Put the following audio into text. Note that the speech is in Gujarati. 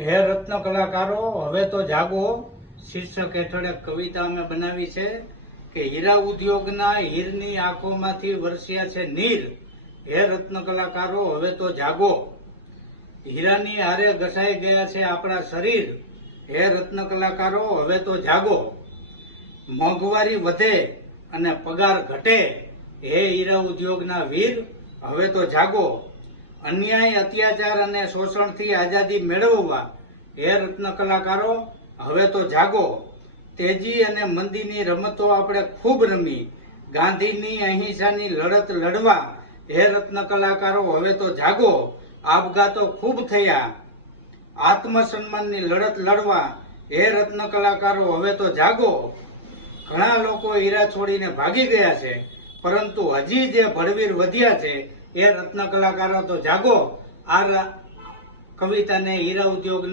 હે રત્ન કલાકારો, હવે તો જાગો શીર્ષક હેઠળ એક કવિતા અમે બનાવી છે કે હીરા ઉદ્યોગના હીરની આંખોમાંથી વરસ્યા છે નીર. હે રત્ન કલાકારો, હવે તો જાગો. હીરાની હારે ઘસાઈ ગયા છે આપણા શરીર. હે રત્ન કલાકારો, હવે તો જાગો. મોંઘવારી વધે અને પગાર ઘટે. હે હીરા ઉદ્યોગના વીર, હવે તો જાગો. અન્યાય, અત્યાચાર અને શોષણથી આઝાદી મેળવવા હે રત્ન કલાકારો, હવે તો જાગો. તેજી અને મંદીની રમતો આપણે ખૂબ રમી. ગાંધીની અહિંસાની લડત લડવા હે રત્ન કલાકારો, હવે તો જાગો. આપઘાતો ખૂબ થયા. આત્મસન્માનની લડત લડવા હે રત્ન કલાકારો, હવે તો જાગો. ઘણા લોકો હીરા છોડીને ભાગી ગયા છે, પરંતુ હજી જે ભડવીર વધ્યા છે એ રત્ન કલાકારો તો જાગો. આ કવિતાને હીરા ઉદ્યોગ